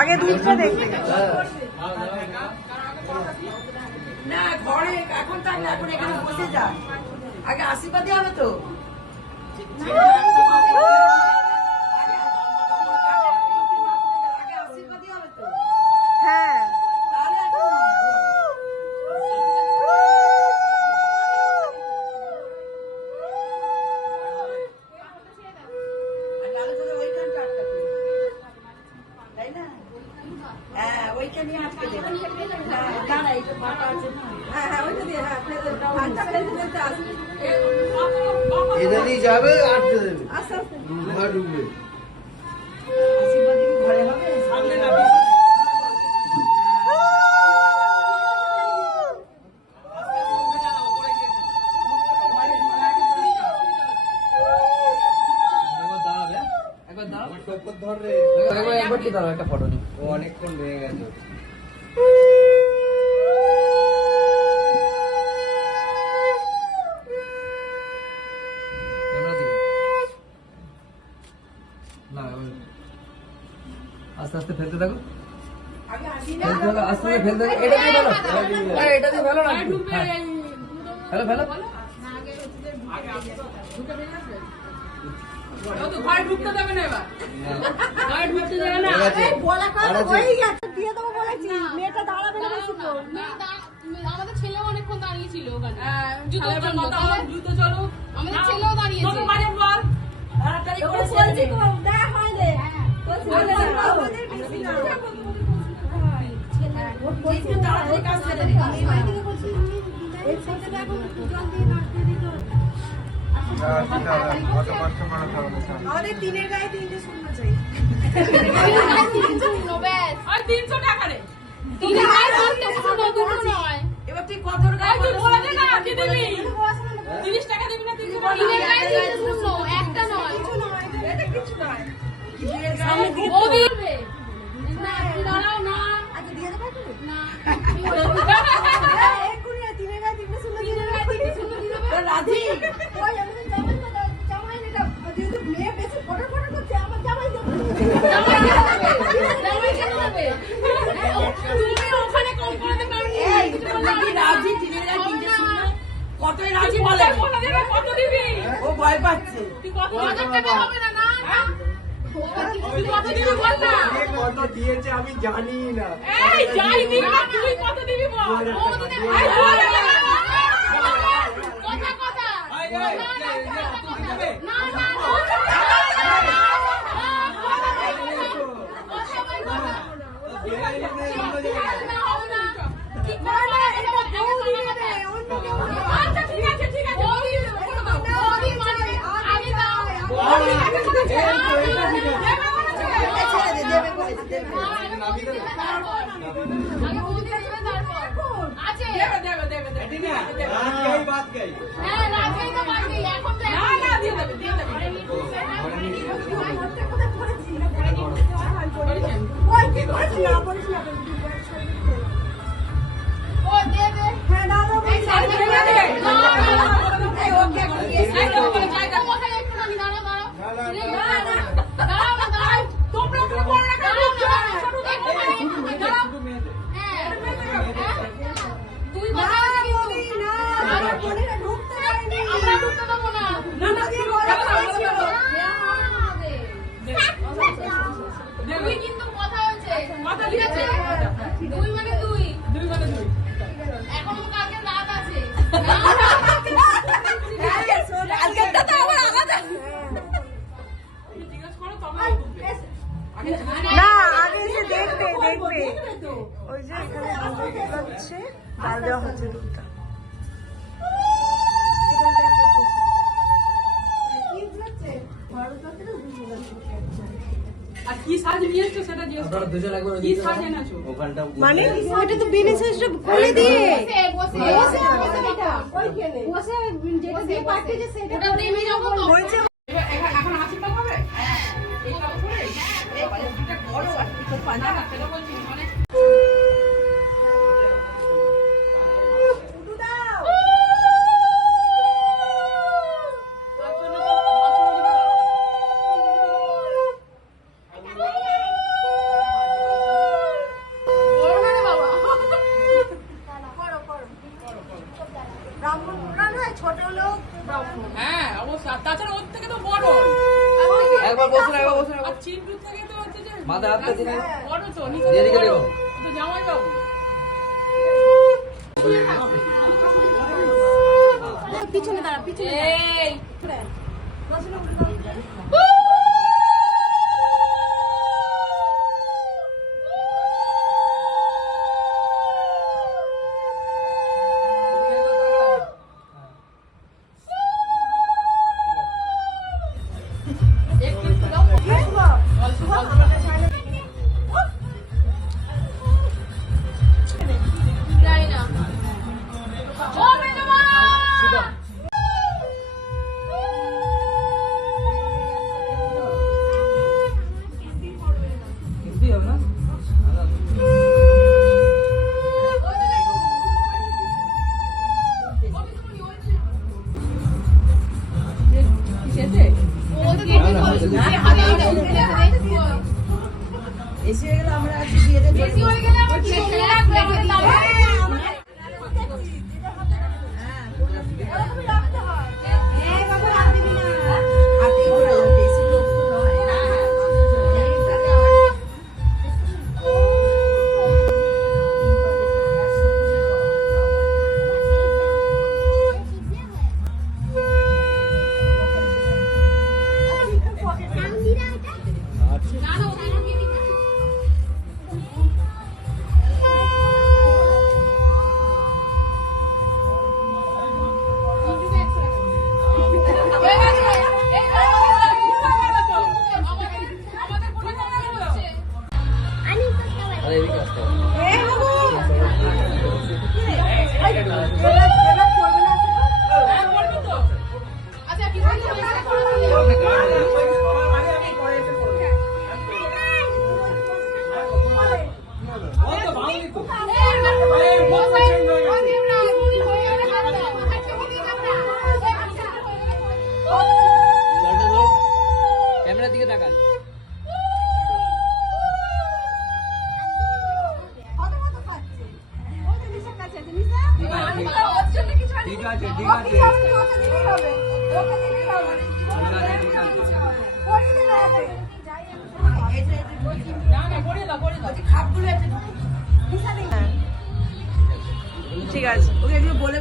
আগে দুধটা দেখবে না ঘরে এখন থাকলে এখন এখানে বসে যা আগে আশীর্বাদই হবে তো হ্যাঁ এটা দিয়ে যাবে আটকে দেবে ঘর ঢুকবে একবার কি দাও একটা ফটো নি অনেকক্ষণ হয়ে গেছে আস্তে আস্তে ফেলতে থাকো আস্তে আস্তে ফেলতে থাকো এটা দিয়ে ফেলো এটা দিয়ে ফেলো না ফেলো ফেলো ঘরে ঢুকতে দেবে না এবার ঘরে ঢুকতে দেবে না বলা কথা হয়ে গেছে দিয়ে দেবো বলেছি মেয়েটা দাঁড়াবে না বেশি তো আমাদের ছেলেও অনেকক্ষণ দাঁড়িয়ে ছিল ওখানে জুতো চলো আমাদের ছেলেও দাঁড়িয়েছে বল তাড়াতাড়ি করে বলছি দেখা হয় রে আমাদের বেশি না তাড়াতাড়ি কাজ করে এই সাথে দেখো জল দিয়ে নাড়তে দিত আমাদের তিনের গায়ে তিনটে শূন্য চাই আর 300 টাকা রে এবার তুই কত টাকা তুই বলে দে না কি দিবি 30 টাকা দিবি না তুই একটা নয় এটা কিছু নয় ও দিবে না দাঁড়াও না আচ্ছা দিয়ে দেবো না এক্ষুনি তিনের গায়ে তিনটে শূন্য দিয়ে দেবে রাজি ওই আমাদের জামাই এটা যেহেতু মেয়ে বেশি ফটো ফটো করছে আমার জামাই দেবে তুমি ওখানে কম করতে পারোনি রাজি তিনের গায়ে 300 কতই রাজি বলে কত দিবি ও ভয় পাচ্ছে তুই কত টাকা হবে না না তুই কত দিবি বল না কত দিয়েছে আমি জানি না এই যাই দিবি না তুই কত দিবি বল ও দিতে ভাই কথা কথা না না बात गई কিন্তু কথা হচ্ছে ঠিক আছে 2 মানে 2 এখন কালকে রাত আছে আজকেরটা তো আবার আলাদা না আগে এসে দেখবে ওই যে এখানে হচ্ছে ডাল দেওয়া হচ্ছে দুধটা আর কি সাজ নিয়েছো সেটা জিজ্ঞেস করো কি সাজ এনেছো ওখানটা মানে ওটা তো বিনে শেষটা খুলে দিয়ে বসে বসে যেটা দিয়ে পাঠিয়েছে সেটা ওটা দেবে যখন বলছে এখন আশীর্বাদ হবে হ্যাঁ এই কাপড় পরে এই এটা বড় আর কিছু পাঞ্জাবি সেটা বলছি মানে হ্যাঁ অবশ্যই আর তাছাড়া ওর থেকে তো বড় একবার বসুন, একবার বসুন, আর চিন্টুর থেকে তো হচ্ছে যে মাথায় হাতটা দিন। বড় তো নিচে এদিকে বড়। দেখো। ও তো জামাই বাবু পিছনে দাঁড়া, পিছনে এই যাই না ও মেজমা হিন্দি হবে না? কিসেতে ও তো গেছে এসে গেলে আমরা আজকে দিয়ে দেবো। বেশি হয়ে গেলে আবার কি ছেলে রাখবে আমাদের দাম না না ওখানে গিয়ে দিতে আরে এদিকে আসতে হবে। আচ্ছা কি জলটা ধরো। ক্যামেরার দিকে তাকান। ঠিক আছে ঠিক আছে না না পড়ে দাও ঠিক আছে, ওকে এগুলো বলে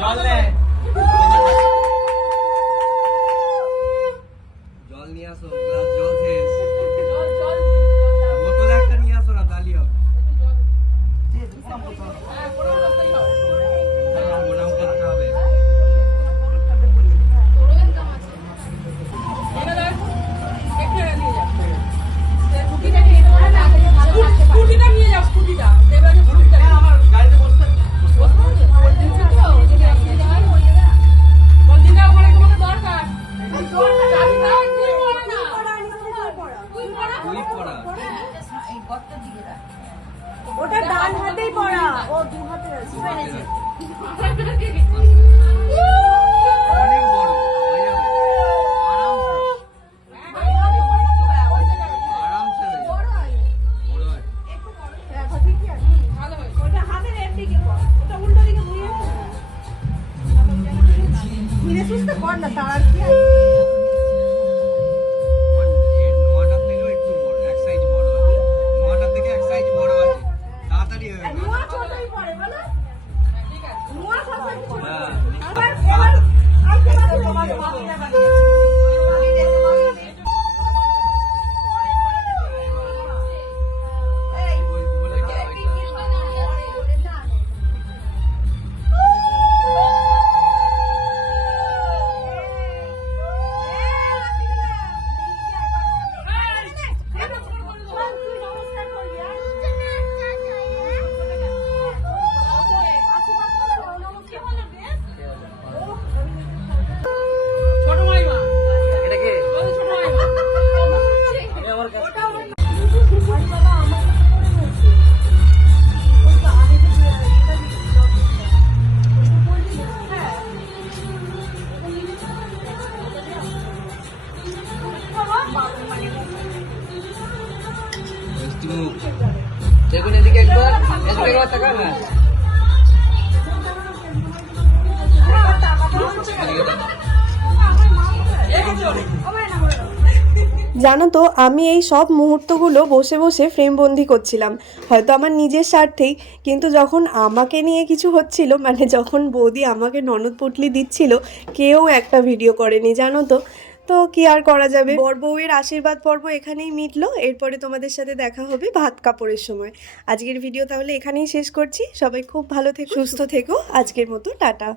জল নে জল নিয়ে আসো গ্লাস জল শেষ বোতল একটা নিয়ে আসো না তালি হবে প্রণাম করতে হবে স্কুটিটা নিয়ে যাও স্কুটিটা এবারে স্কুটিটা আমার গাড়িতে বসতে বলদিনা ওখানে তোমাকে দরকার চাবি দাও তুই পড়া না তুই পড়া তুই পড়া ওটা ডান হাতেই পড়া, ও দু হাতে আছে। অনেক বড় হয়ে যাবে আরামসে হয়ে যাবে বড় হয় ভালো হয়েছে ওটা হাতের একদিকে পড়, ওটা উল্টো দিকে ঘুরিয়ে ধীরে সুস্থে পড় না, তার কি আছে? নোয়াটার থেকেও একটু বড় এক সাইজ বড় আছে নোয়াটার থেকে এক সাইজ বড় আছে তাড়াতাড়ি হয়ে যাবে নোয়া ছোটই পড়ে বলো, ঠিক আছে নোয়া সবসময় ছোট। হ্যাঁ আবার এবার আইতে পারো তোমার বাকিটা বাকি আছে। জানো তো আমি এই সব মুহূর্তগুলো বসে বসে ফ্রেমবন্দি করছিলাম, হয়তো আমার নিজের স্বার্থেই, কিন্তু যখন আমাকে নিয়ে কিছু হচ্ছিল, মানে যখন বৌদি আমাকে ননদ পুটলি দিচ্ছিল, কেউ একটা ভিডিও করেনি জানো তো। তো কি আর করা যাবে, বর বউয়ের আশীর্বাদ পর্ব এখানেই মিটলো। এরপরে তোমাদের সাথে দেখা হবে ভাত কাপড়ের সময়। আজকের ভিডিও তাহলে এখানেই শেষ করছি। সবাই খুব ভালো থেকো, সুস্থ থেকো। আজকের মতো টাটা।